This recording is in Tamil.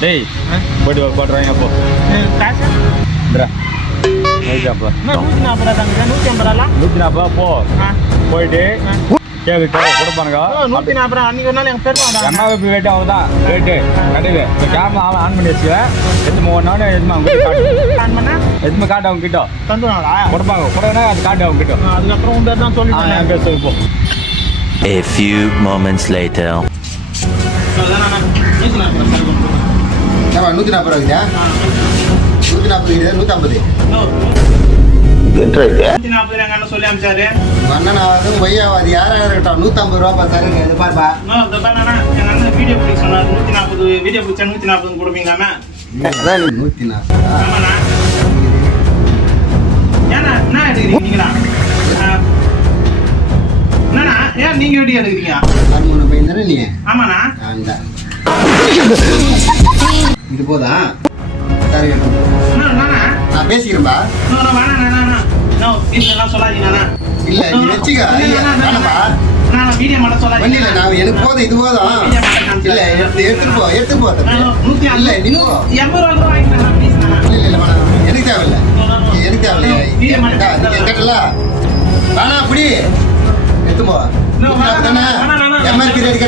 டேய் போய்ட்டு போட்டுறாங்க அப்போ காசு அப்போ 140 தாங்க 150 போ போயிட்டு கேக்கு கொடுப்பானுங்க 140 அன்னைக்கு ஒரு நாள் எங்க பேர் எம்ஆபி ரேட்டு அவதான் ரேட்டு கிடையாது இப்போ கேமரா ஆன் பண்ணி வச்சுக்கேன் எதுவும் ஒன்று நாள் எதுவுமே காட்டு அவங்க கிட்ட தந்துடுவாங்களா கொடுப்பாங்க கொடுனா அது காட்டு அவங்க கிட்ட அதுக்கப்புறம் உன் பேர் தான் சொல்லி என் பேர் சொல்லி போ. A few moments later. 140 ரூபாய்க்குதா 140 150 சொல்லி அமிச்சாரு அண்ணனாவது ஒய்யாவது யாராவது இருக்கட்டும் 150 ரூபா பாத்தாருங்க இது பாருப்பா எங்க அண்ணன் வீடியோ பிடிக்க சொன்னார் 140 வீடியோ பிடிச்சா 140 கொடுப்பீங்களாமே 140 ஆமாண்ணா ஏன்னா என்ன எடுக்கிறீங்களா என்னண்ணா ஏன் நீங்க வீடியோ எடுக்கிறீங்க மூணு பையன் தானே நீ ஆமாண்ணா இது போதா சரி நான் பேசிக்கிறேன்பா இல்ல நீ வச்சுக்க வீடியோ மட்டும் சொல்லாதீங்க இல்ல நான் எனக்கு போதும் இது போதும் இல்ல எடுத்துட்டு போ இல்ல நீ போ 80 ரூபா வாங்கிக்கலாம் இல்ல வேணாம் எனக்கு தேவையில்ல எனக்கு தேவையில்ல நீங்க கேட்டல வேணாம் அப்படி எடுத்து போ தானே எம்ஆர்பி ரேட்